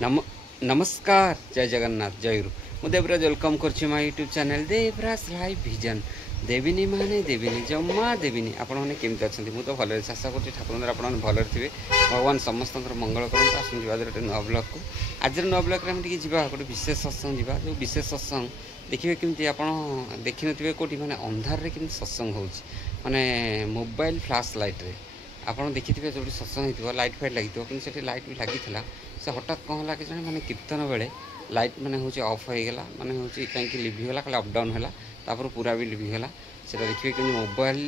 नमस्कार जय जगन्नाथ जय गुरु मु देवराज वेलकम करछि my YouTube channel Devraj live vision देविनी माने देविनी जम्मा देविनी आपण माने केमति अछंती मु तो भले आशा करछि ठाकुर आपण माने भले थिबे भगवान समस्त मंगल करंतु आसु जिबा गोटे नुआ ब्लॉग को आज नुआ ब्लॉग रे हम टिके जिबा गोटे विशेष सत्संग जिबा जो विशेष सत्संग देखिबे केमति आपण देखि नथिबे कोठी माने अंधार रे केमति सत्संग होउछि माने मोबाइल फ्लैश लाइट रे आपण देखिथिबे जोडी सत्संग हितबो लाइट फाइट लागितो कि सेठी लाइट भी लागिथिला से हठात कौन है कि माने कीर्तन बेले लाइट माने होची ऑफ हो गला माने होची कहीं लिभिगला खाली अपडाउन है तापर पूरा भी लिभिगला से देखिए कि मोबाइल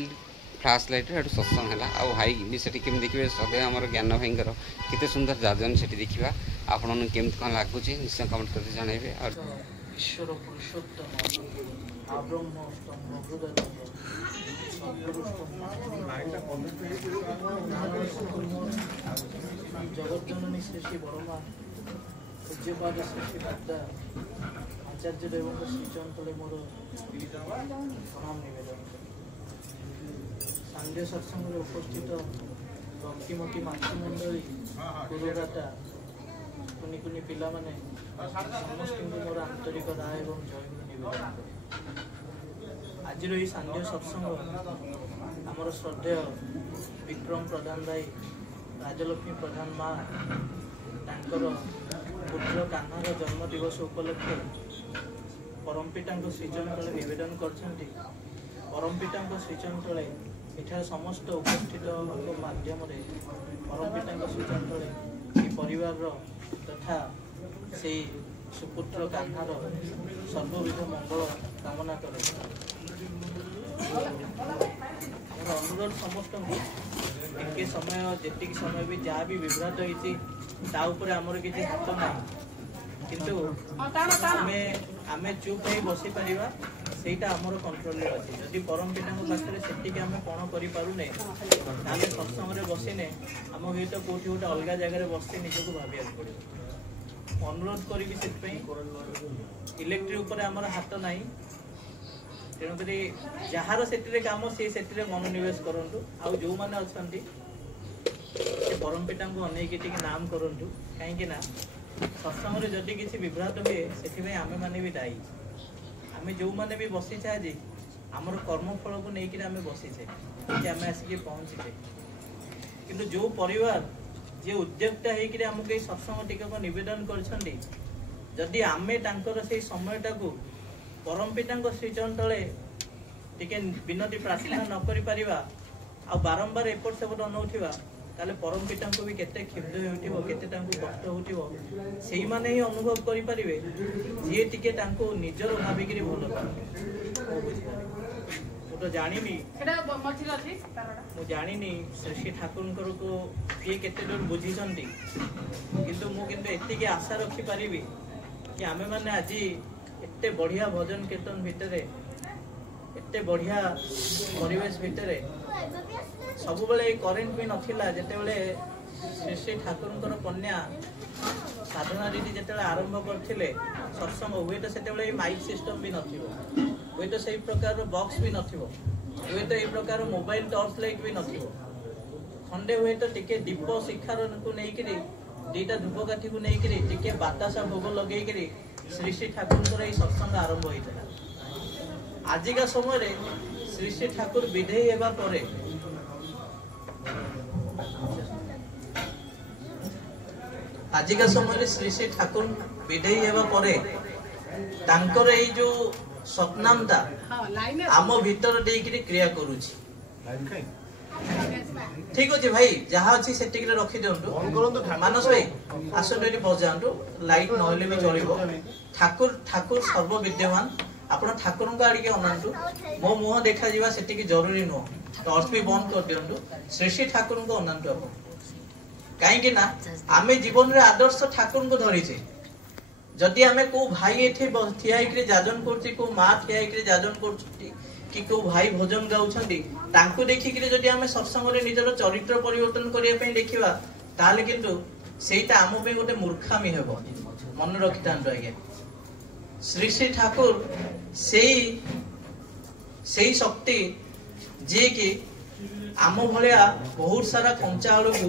फ्लैश लाइट रे सत्संग है आ भाई भी से देखिए सदे आम ज्ञान भाई केते सुंदर जाजन से देखा आपन केमती कौन लगुच निश्चय कमेंट करते जनइबे ईश्वर पुरुषोत्तम जगज्जननी श्री श्री बड़मा पूज्यपाद श्री श्री पद्मा आचार्य देव श्रीचंतले मोर प्रणाम निवेदन सांध्य सत्संग उपस्थित भक्तिमती मातृमंडली गुरुदाता कुनि कुनि पिला माने समस्त मोर आंतरिक राय एवं जय निवेदन आज सांध्य सत्संग आमर श्रद्धेय विक्रम प्रधान भाई राजलक्ष्मी प्रधान माँ तांकर पुत्र कान्हार जन्म दिवस उपलक्षे परमपिता श्रीचरण तले निवेदन करछंती परमपिता श्रीचरण तले एठार समस्त उपस्थित माध्यम परमपिता श्रीचरण तले परिवार तथा से सुपुत्र कान्हार सर्वविध मंगल कामना करे अनुरोध समस्त टिके समय जी समय भी जहाँ भी विभ्राट होती आमर किसी हाथ ना किंतु आमे चुप हो बसी पारिबा सेटा आमर कंट्रोल रे अछि जदि परम पिता पाखरे सेटिके आमे कोन करि पारुने ताले सत्संग रे बसिने आम हे तो कोठी गोटे अलग जगह बसते निजको भाबिया पड़े अनुरोध करी से इलेक्ट्रिक ऊपर आमर हाथ नाही तेणुकरी जार से कम सी मनोनिवेश करूँ आउ जो मैंने अच्छा परमपिता को अनेक नाम करूँ कहीं सत्संग जदि किसी विभ्राट हुए से आमे माने भी दायी आम जो मैंने भी बसीचे आज आमर कर्मफल को लेकिन आम बसीचे आम आसिक पहुँचीचे किंतु जो परिवार जे उद्योक्ता होकर आमको सत्संग टिका निवेदन करदी आमे से समयटा को परमपिता श्रीचरण तले टिके विनती प्रार्थना न करि परिबा आ बारंबार एपट सेपट अनौथिबा ताले परमपिता को भी केते क्षुब्ध होउथिबो केते तांको कष्ट होउथिबो सेही माने ही अनुभव करि परिबे जे टिके तांको निजर भाबी करी भलो मु तो जानिनी सेडा मथिला थी तारडा मु जानिनी श्री ठाकुरकर को ये केते दूर बुझी छंती किंतु एति के आशा रखि परिबी कि आमे माने आज एते बढ़िया भजन कीर्तन भितर एते बढ़िया परिवेश भितर सब बेले करेन्ट भी नथिला जेते बेले श्री श्री ठाकुरकर कन्या साधना दीदी जेते आरंभ करथिले सत्संग हुए तो सेते बेले माइक सिस्टम भी नथिबो हुए तो सही प्रकार बॉक्स भी नथिबो हुए तो ए प्रकार मोबाइल टॉर्च लाइट भी नथिबो खंडे हुए तो टिके दीप शिखार को नेइकरी दीटा धूपकाठी को नेइकरी टिके बातासा भोग लगेइकरी श्री श्री ठाकुर सत्संग आरंभ होता आजिका समय श्री श्री ठाकुर विधेय हेबा परे आजिका समय श्री श्री ठाकुर विधेय हेबा परे तांकर ए जो सतनामता आम भीतर देइकरी क्रिया करूची ठीक अच्छे भाई जहाँ अच्छी से रखी दिंटू मानस भाई आसन बजातु लाइट नहले भी चलो ठाकुर ठाकुर सर्व विद्यमान आप ठाकुर को आड़े अनातु मो मुह देखा से जरूरी नुह टर्च भी बंद कर दिंटू श्री श्री ठाकुर को अनातु आप कहीं आम जीवन में आदर्श ठाकुर को धरीचे जदि आम को भाई ये ठिया जाजन कर माँ ठिया जाजन कर कि को भाई भजन गाँव देखिक आम सत्संग निजर चरित्र परिवर्तन करने देखा ताले किंतु सेटा आम पे गोटे मूर्खामी हेब मन रखी था आज्ञा श्री श्री ठाकुर से शक्ति जी कि आम भाया बहुत सारा कंचा आलू को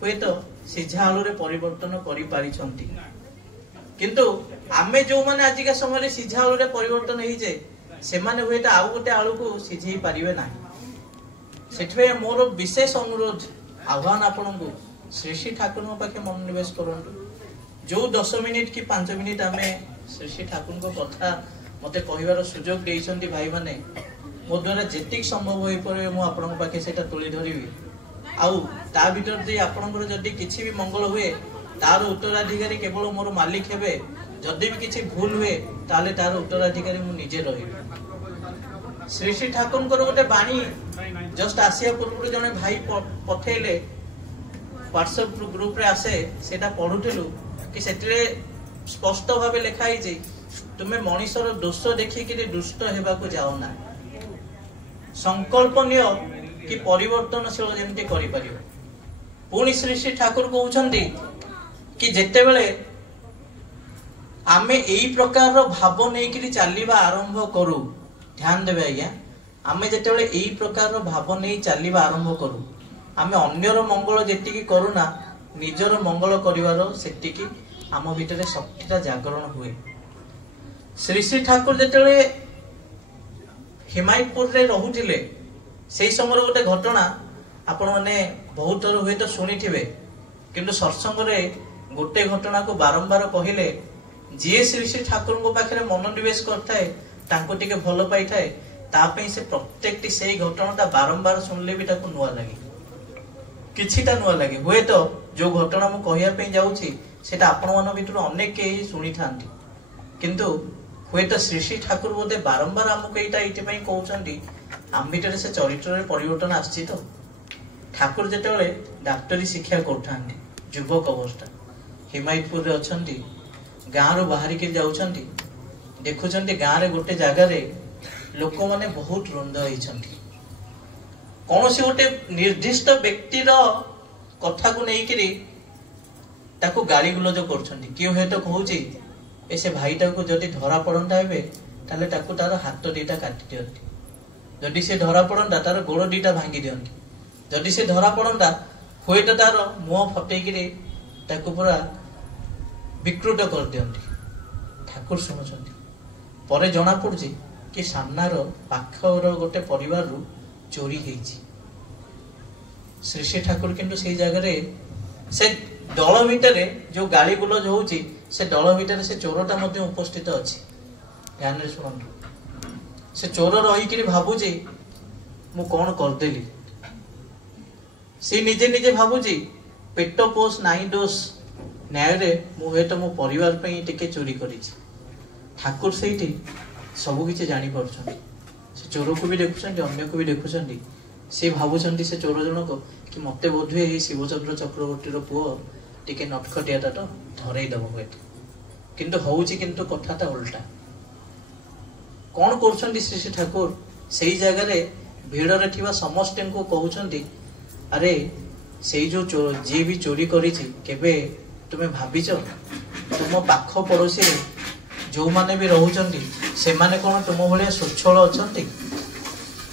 हुए तो सिझा आलू रे परिवर्तन करि पारिछंती किंतु आमे जो माने आजिका समय सीझा आलू रे परिवर्तन होइजे से माने हुएटा आउ गोटे आलू को सीझेई पारिबे नाही। सेठवे मोर विशेष अनुरोध आह्वान आपनकु श्री श्री ठाकुर पाखे मनोनिवेश करंतु। जो 10 मिनिट कि 5 मिनिट आमे श्री श्री ठाकुर को कथा मते कहिवार सुजोग देइसंती भाई माने मो द्वारा जेतिक संभव होई परे मो आपनक पाखे सेटा तोली धरिबी। आउ ता भीतर जे आपनकर जदी किछि भी मंगल हुए तार उत्तराधिकारी केवल मोर मालिक हेबे। जदि भी किछि भूल हुए ताले तार उत्तराधिकारी मु निजे रहिबी। श्री श्री ठाकुर गोटे बाणी जस्ट आसिया पूर्व जने भाई पठेले व्हाट्सएप ग्रुप रे आसे सेटा पढुथिलु कि सेटिले स्पष्ट भाबे लिखाई जे तुमे मनीषर दोष देखि कि दुष्ट हेबा को जाओ ना। संकल्प नियो कि परिवर्तनशील जेमति करि परियो। पुणी श्री श्री ठाकुर कहउछंती कि जेते बेले आमे एई प्रकार भाव नै कि चलीबा आरंभ करू। ध्यान देबे आज्ञा आमे जेते बेले एई प्रकार भाव नै चलीबा आरंभ करू आमे अन्यर मंगल जेतिकी करूना निजर मंगल करिवारो सेतिकी आम भितरे शक्तिटा जागरण हुए। श्री श्री ठाकुर जेते हिमायतपुर रे रहुथिले सेई समय गोटे घटना आपण माने बहुत थर हुए तो शुणिथिबे किंतु सत्संग रे गोटे घटना को बारंबार कहिले जे श्री श्री ठाकुर को पाखरे मनोनिवेश करथाए तांको टिके भलो पाई थाए ता पई से प्रत्येकटी सेई घटनाटा बारंबार सुनले भी ताको नुवा लागे किछिटा नुवा लागे। हुए तो जो घटना मु कहिया पई जाउछि सेटा आपण मन भितर अनेक के सुनी थांती किंतु हुए तो श्री श्री ठाकुर बोधे बारंबार हमको एटा एते पई कहउछंती आम भितर से चरित्र रे परिवर्तन आछि। तो ठाकुर जेतेबेले डाक्टरी शिक्षा करथांती युवक अवस्था हिमायतपुर रे अछंती गाँ रो बाहरी के जाउछंती देखुछंती गाँ रे गोटे जगह रे लोक माने बहुत रुंद होइछंती कौन से गोटे निर्दिष्ट व्यक्ति रो कथा को नै करी ताको गाली गुलज करछंती। कियो हे तो कहउची एसे भाईटा को जदि धरा पड़ंता हेबे ताले ताको तार हाथ दीटा काटी दियंती। जदि से धरा पड़ंता तार गोड़ दीटा भांगी दियंती। जदि से धरा पड़ंता हुए तो तार मुह फटेई करी ताको पूरा विकृत कर दियंती। ठाकुर सुनुछंती परे जणा पड़ुची कि सामनार पाखर गोटे परिवार रु चोरी हेइची। श्री श्री ठाकुर किंतु सेई जगह रे से दल भितर जो गाली गुलज होउची से दल भितर से चोरटा मध्य उपस्थित अछि। ध्यान रे सुनंतु से चोर रही कि भाबुची मु कोन कर देली से निजे निजे भाबुची पेट पोष नाही दोष न्याय रे मु हे तो मो परिवार पे टिके चोरी करिछि। ठाकुर सेठी सब किछि जानि परछन से चोर को भी देखुछन अन्य को भी देखुछन से भाबुछन से चोर जनक कि मते बोधुए हे शिवचंद्र चक्रवर्ती रो पुओ टिके नटखटियाटा तो धरई दबो होय किंतु होउची किंतु कथाटा उल्टा कोन करछन श्री श्री ठाकुर सेई जगह रे भीड़ रे थिबा समस्त को कहउछंती अरे सेई जो जे भी चोरी करिछि केबे तुमे भाबिछ तुम पाख पड़ोसी रे जो माने भी रहउचंती से माने कोन तुम भले सुछळ अछंती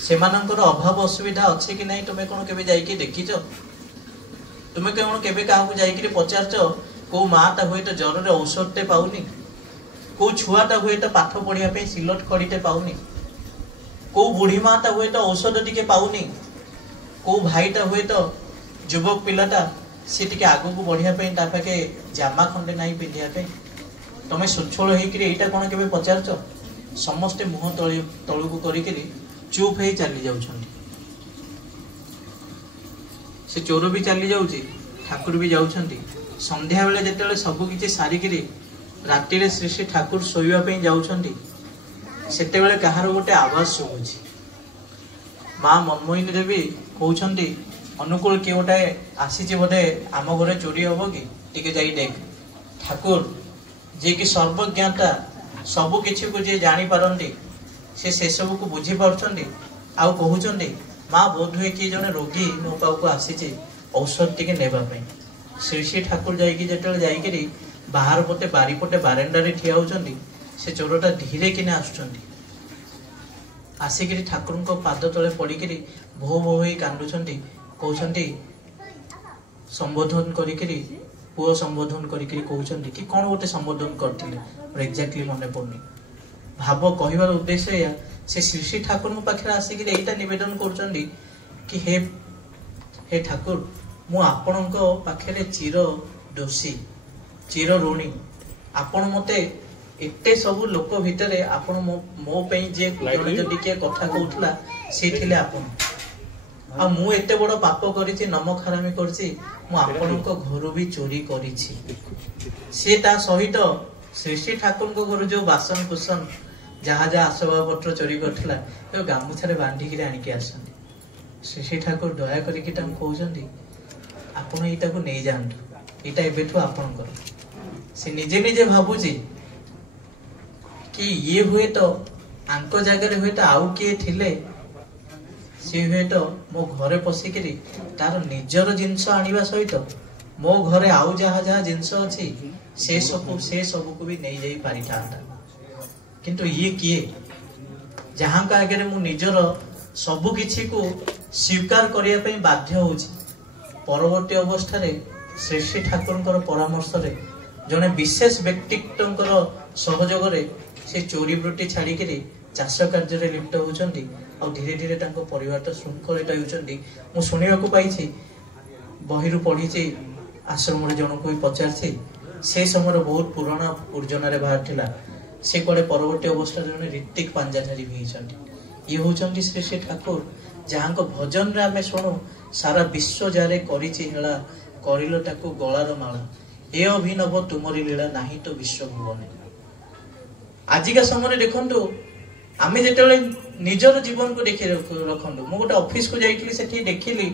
से मानकर अभाव असुविधा अछि कि नहीं तुमे कोन केबे जाई कि देखिछ तुमे कोन केबे काहा को जाई कि पचारछ को माता हुए तो जर रे औषधते पाउनी को छुआटा हुए तो पाठ पढ़िया पे सिलट खड़ीटे पाउनी को बुढ़ी माता हुए तो औषध टिके पाउनी को भाईटा हुए तो युवक पिलाटा से टिके आगु को बढ़िया पे ता पाके जामा खंडे नाही पिंधिया पे तमे सुछळ हेई कि एटा कोन केबे पचारछ समस्त मुह तळु को करी कि चुप हे चली जाउछन से चोर भी चली जाउची ठाकुर भी जाउछंती। संध्या बेले जेतेले सब किछि सारी कि राति रे श्री श्री ठाकुर सोइबा पे जाउछंती सेते बेले कहार गोटे आवाज सुबुची मां मनमोहिनी देवी कहउछंती अनुकूल के गोटे आसीची बोधे आम घरे चोरी हबो कि टिके जाई देख। ठाकुर जे कि सर्वज्ञाता सब किछि को जे जानि पारंती से सब को बुझी पारछंती आउ कहउछंती मां बोध हुए कि जने रोगी मो पाउ को आसीची औषध टिके नेबा पे। श्री श्री ठाकुर जाई कि जेतले जाई कि बाहर पटे बारी पटे बारेंडा रे ठिया होचंती से चोरटा धीरे किने आछुचंती आसिकरी ठाकुर को पाद तले पड़ी कि भो भो होई कांदुचंती कहउचंती संबोधन करी कि पुओ संबोधन करिकरी कहउछन कि कोन गोटे संबोधन करथिले और एग्जैक्टली मने पड़नी भाव कहबार उद्देश्य या से श्री श्री ठाकुर मो पाखे आसिक एटा निवेदन करछन कि हे ठाकुर मु आपणक पाखे चिर दोषी चिर ऋणी आपण मते एते सब लोक भितर आपण मो पे जे जदि के कथा कहउथला से थिले आपण आ मु एते बड़ पाप करिछि नमक हरामी करछि मु आपणक घर भी चोरी करिछि से ता सहित श्री श्री ठाकुर को घर जो बासन कुसन जहा जहा आसबाब पत्र चोरी करथिला ए गामुछारे बांधी के आनी के आसंदी श्री श्री ठाकुर दया करी कि तम कहउछंदी आपण एटा को नै जानतु एटा एबेठु आपण कर से निजे निजे भाबुछि कि ये हुए तो आंको जगह हुए तो आउ किए थिले सी हुए तो मो घरे पशिकरी तार निजर जिनस आनिबा सहित मो घरे आउ जहा जहा जिनस अछि से सब को भी नहीं जाई पारि थांता किंतु ये किए जहां का आगे मु निजर सब किछि को स्वीकार करिया पई बाध्य होछि परवर्ती अवस्था रे श्री श्री ठाकुरकर परामर्श रे जने विशेष व्यक्तित्वकर सहयोग रे से चोरी वृत्ति छाड़ी के चाष कार्य रे लिप्त होचंदी और धीरे धीरे तांको परिवार तो श्रृंखलित होचंदी मु सुनिबा को पाइछि बहिरु पढिछि आश्रम रे जन को पचारछि से समय बहुत पुराना उर्जना रे बाहर थिला से कोडे परवर्ती अवस्था रे ऋतिक पांजाधारी होइछंदी ये होचंदी श्री श्री ठाकुर जहां को भजन रे हमें सुनो सारा विश्व जारे करिछि हेला करिलो ताको गळार माला ए अभिनव तुमरी लीला नाही तो विश्व भुवने आजिका समय देखंतु आमे जेतेले निजर जीवन को देखि रखंतु मु गोटे ऑफिस को जाइतली सेठी देखिली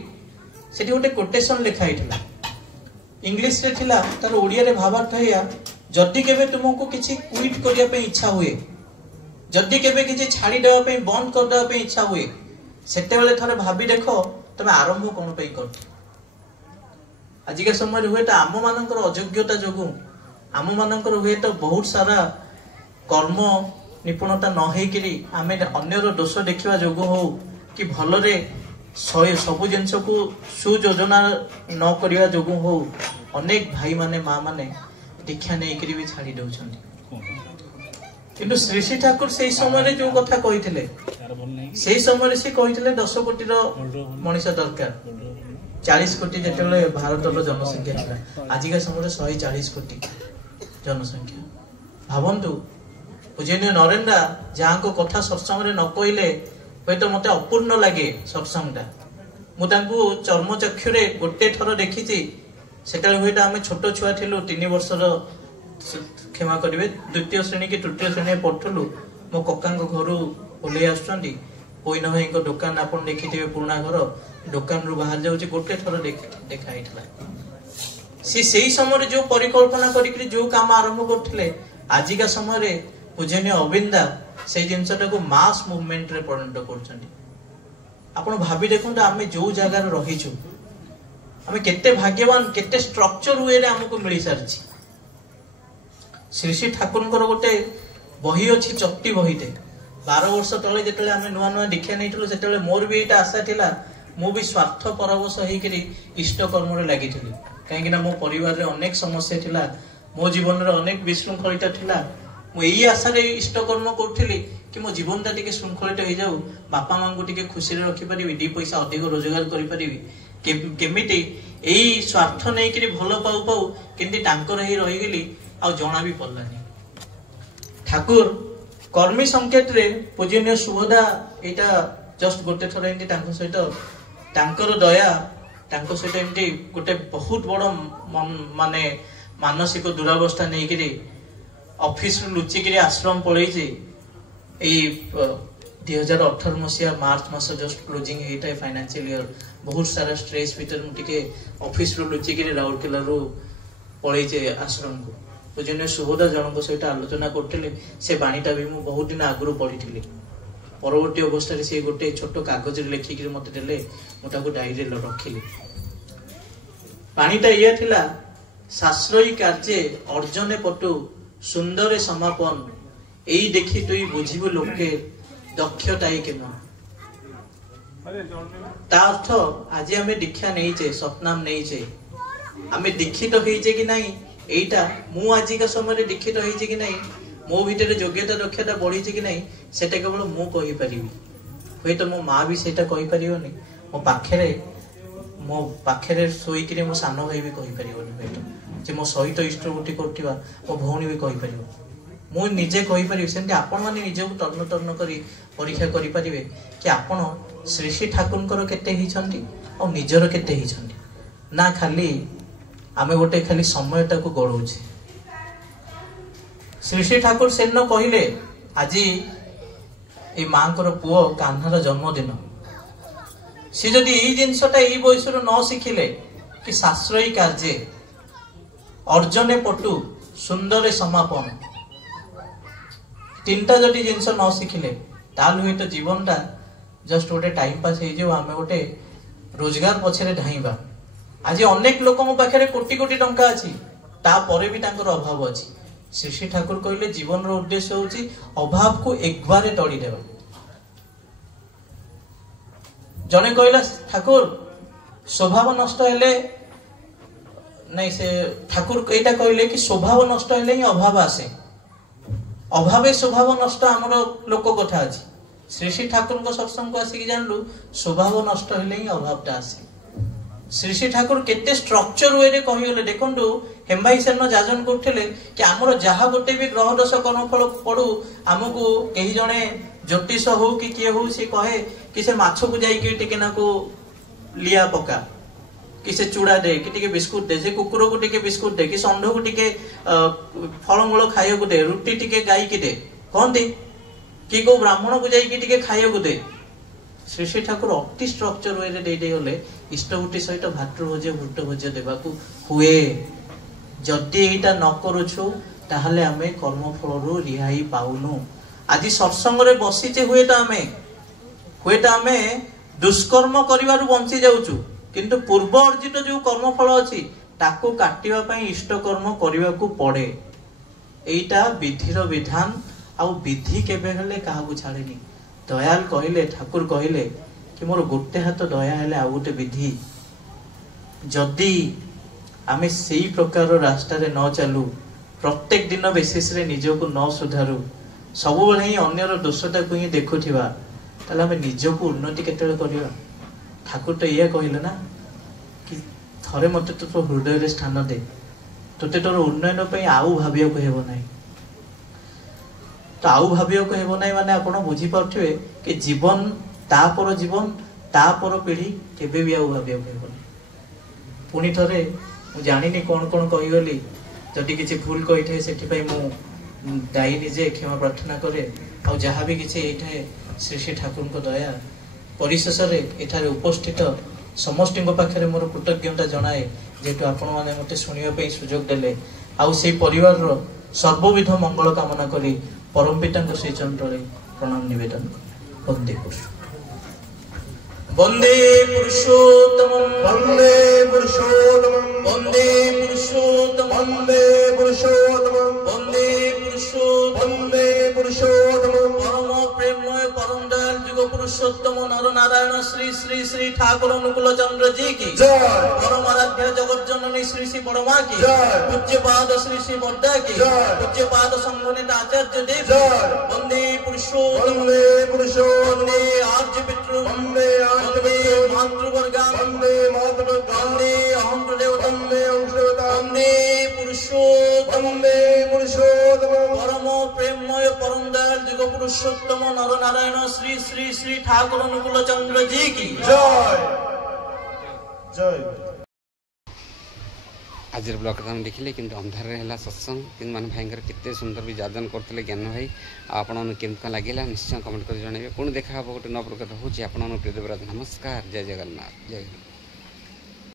सेठी गोटे कोटेशन लिखा हितला इंग्लिश रे थिला तार ओडिया रे भावार्थ हैया जदि केबे तुमको किछि क्विट करिया पे इच्छा हुए जदि केबे किछि छाडी देबा पे बंद कर देबा पे इच्छा हुए सेते बेले थरे भाबी देखो तमे आरंभ कोन पे कर आजिका समय हुए तो आम मानकर अयोग्यता जोगु आम मानकर हुए तो बहुत सारा कर्म निपुणता न हेकरी आमे अन्यर दोष देखिबा जोगु हो कि भलरे सब जिनस को सुयोजना न करिया जोगु हो अनेक भाई माने माँ माने दीक्षा नहीं भी छाड़ी दउछंती किंतु श्री श्री ठाकुर से समय जो कथा कहिथिले से समय से कहिथिले 10 कोटी रो मनुष्य दरकार 40 कोटी जेतेले भारत रो जनसंख्या थिला आजिका समय 140 कोटी जनसंख्या भावंतु पूजनीय नरेंद्र जहां को कथा सत्संग रे न कइले होय तो मते अपूर्ण लागे सत्संगटा मु तांकू चर्म चक्षुरे गोटे थर देखिछि सेटा होय तो आमे छोटो छुआ थिलु 3 वर्ष रो क्षमा करिवे द्वितीय श्रेणी की तृतीय श्रेणी पढथलु मो कक्कांग घरु ओले आछंती कोई न भाई को दुकान आपण देखिथिबे पुराना घर दुकान रु बाहर जाउछि गोटे थर देखा हितला सी सेही समय जो परिकल्पना करिकरी जो काम आरंभ करथिले आजिका समय रे पूजनीय अविंदा से जिनसटा को मास मूवमेंट रे परिणत करछंती आपण भाबी देखंत आमे जो जगह रे रहिछु आमे केते भाग्यवान केते स्ट्रक्चर हुए रे हमको मिली सारछि श्री श्री ठाकुरकर गोटे बही अछि चक्ति बहीते 12 वर्ष तले जेतले आमे नुवा नुवा दीक्षा नैठलो सेतले मोर भी एटा आशा थिला मु भी स्वार्थ परवश हेकरी इष्ट कर्म रे लागिथिली काहेकि ना मो परिवार रे अनेक समस्या थिला मो जीवन रे अनेक विशृंखलिता थिला मु एई आशा रे इष्ट कर्म करथिली कि मो जीवन ता टिके शृंखलित हो जाऊ बापा मां को टिके खुशी रे रखि परिबी दी पैसा अधिक रोजगार करि परिबी केमिति एई स्वार्थ नै करी भलो पाउ पाउ किंती टांकर हे रहि गेली आ जणा भी पल्लानी ठाकुर कर्मी संकेत रे पूजनीय सुभदा एटा जस्ट गोटे थरा एंती टांको सहित टांकर दया टांको सहित एंती गोटे बहुत बड़ माने मानसिक दुरावस्था नै करी ऑफिस रो लुचि करी आश्रम पळै जे ए 2018 मसिया मार्च मास जस्ट क्लोजिंग हेता फाइनेंशियल ईयर बहुत सारा स्ट्रेस भीतर मुटिके ऑफिस रो लुचि करी राउरकेला रो पळै जे आश्रम को पूजनीय सुभदा जनक सहित आलोचना करथिले से बाणीटा भी मु बहुत दिन आगु पढ़ी परवर्ती अवस्था से गोटे छोट कागज लिखिक मत देले मुझे डायरी रखिली पानीटा ये थिला शास्त्रई कार्ये अर्जने पटु सुंदर समापन एई देखी तुई बुझिबु लोके दक्षताई के मन ता अर्थ आज आमे दीक्षा नहींचे सतनाम नहींचे आमे दीक्षित होइजे कि नहीं एटा मु आजिका समय दीक्षित होइजे कि नहीं मो भितर योग्यता दक्षता बढ़ी कि नहीं सेटा केवल मु कहि परिबी होय तो मो माँ भी सेटा कहि परिबोनी मो पाखरे सोईकि मो सान भाई भी कहि परिबोनी होय तो जे मो सहित इष्टवृत्ति करथिबा मो भौणी भी कहि परिबो मु निजे कहि परिबी सेंति आपण माने निजे टर्न टर्न करी परीक्षा करि परिबे कि आपण श्री श्री ठाकुरकर केते हिचंती और निजर केते हिचंती ना खाली आमे गोटे खाली समयटा को गड़ौछे श्री श्री ठाकुर सेन कहले आज ए मांकर पुओ कान्हार जन्मदिन सी जदि ई जिनसटा ई बयस न शिखिले कि शास्त्री कार्य अर्जने पटु सुंदर समापन तीनटा जदि जिनस न शिखिले ताल हुए तो जीवनटा जस्ट गोटे टाइम पास हो जाओ आमे गोटे रोजगार पछरे धाइबा आज अनेक लोकों पाखे कोटी कोटी टंका अच्छी तापर भी तांकर अभाव अच्छी श्री श्री ठाकुर कहले जीवन रो उद्देश्य होची अभाव को एक बारे टळी देबा जने कहला ठाकुर स्वभाव नष्ट हेले नहीं से ठाकुर एटा कहले कि स्वभाव नष्ट हेले ही अभाव आसे अभावे स्वभाव नष्ट हमर लोक कथा अछि श्री श्री ठाकुर को सत्संग को आसी जानलु स्वभाव नष्ट हेले ही अभावटा आसे श्री श्री ठाकुर केते स्ट्रक्चर वे रे कहिगले देखंतु हेमभाई सेन जाजन करथिले कि हमर जहा गोटे भी ग्रह दश कर्मफल पडू हमकु केही जणे ज्योतिष हो कि किए हो से कहे कि से माछ को जाई कि टिके ना को लिया पका कि से चूड़ा दे कि टिके बिस्कुट दे से कुकुर को टिके बिस्कुट दे कि संढ को टिके फलमूल खाइयो को दे रुटी टिके गाई की दे कहंती कि को ब्राह्मण को जाई कि टिके खाइयो को दे श्री श्री ठाकुर अति स्ट्रक्चर वे रे दे गले इष्टवृत्ति सहित भातृभोज्य भूतभोज्य देवाकू हुए जदि एटा न करूछु ताहले आमे कर्मफल रु रिहाई पाउनु आज सत्संग रे बसीचे हुए तो आमे दुष्कर्म करिवारु बंची जाउछु किंतु पूर्व अर्जित जो कर्मफल अछि ताकू काटिबा पई इष्ट कर्म करिवाकू पड़े एटा विधिर विधान आउ विधि केबे हेले काहाकू छाड़ेनी दयाल कहले ठाकुर कहले कि मोर गोटे हाथ दया हेले आ गोटे विधि जदि आमे सेई प्रकार रास्ता रे न चालू प्रत्येक दिन बेसिस रे निजको न सुधारू सब बेले ही अन्यर दोषटा को ही देखुथिबा ताले आमे निजको उन्नति केतेले करिवा ठाकुर तो ये कहले ना कि थरे मते तो हृदय रे स्थान दे तोते तोर उन्नयन पई आउ भाबियो को हेबो नाही तो आउ भावियो को हेबो नाही माने आपण बुझी पाउथिबे कि जीवन तापर पीढ़ी केबे भी आउ भावियो को हेबो नाही पुनी थरे मु जानिनी कोन कोन कहि गली जदि किछि भूल कहिथे सेठी पई मु दाई निजे क्षमा प्रार्थना करे आ जहा भी किछि एठे श्री श्री ठाकुर को दया परिशेष रे एठारे उपस्थित समस्त पाखे मोर कृतज्ञता जनाए जेतु आपण माने मते सुनिया पई सुजोग देले आ सेई परिवार रो सर्वविध मंगल कामना करी परम पिता श्री चंद्र प्रणाम निवेदन वंदे वंदे पुरुषोत्तम वंदे पुरुषोत्तम वंदे पुरुषोत्तम वंदे पुरुषोत्तम वंदे पुरुषोत्तम वंदे पुरुषोत्तम परम प्रेममय परम दयाल जुग पुरुषोत्तम नर नारायण श्री श्री श्री ठाकुर अनुकूल चंद्र जी की जय परम आराध्य जगत जननी श्री श्री बड़मा की जय पूज्य पाद श्री श्री बड्डा की जय पूज्य पाद संगणित आचार्य देव जय वंदे पुरुषोत्तम वंदे पुरुषोत्तम वंदे आर्य पितृ वंदे वंदे मातृवर्गाम वंदे मातृ वंदे अहं देवता वंदे अंशदेवता वंदे पुरुषोत्तम वंदे पुरुषोत्तम परम प्रेममय परम दयाल जुग पुरुषोत्तम नर नारायण श्री श्री श्री ठाकुर अनुकूल चंद्र जी की जय जय आज ब्लॉग हम देखिले कि अंधार है सत्संग कि मान भाई केते सुंदर भी जादन करते ज्ञान भाई आपन केमका लगे निश्चय कमेंट कर जनइबे पुणी देखा गोटे न प्रकार हूँ आपन प्रिय देवराज नमस्कार जय जगन्नाथ जय गुरु।